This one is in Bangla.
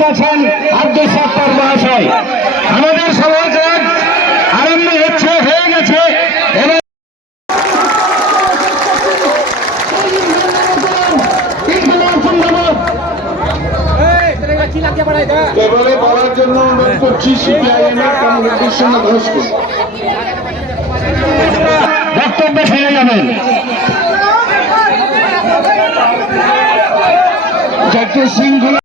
উপস্থিত আছেন আব্দুল সত্তার মহাশয়। আমাদের সবার কাজ আরম্ভ হয়ে গেছে এবং এবারে বলার জন্য অনুরোধ করছি সিপিআইএমের কমিটির সঙ্গে ঘোষ করুন, বক্তব্য ফিরে যাবেন। জাতীয় শৃঙ্খলা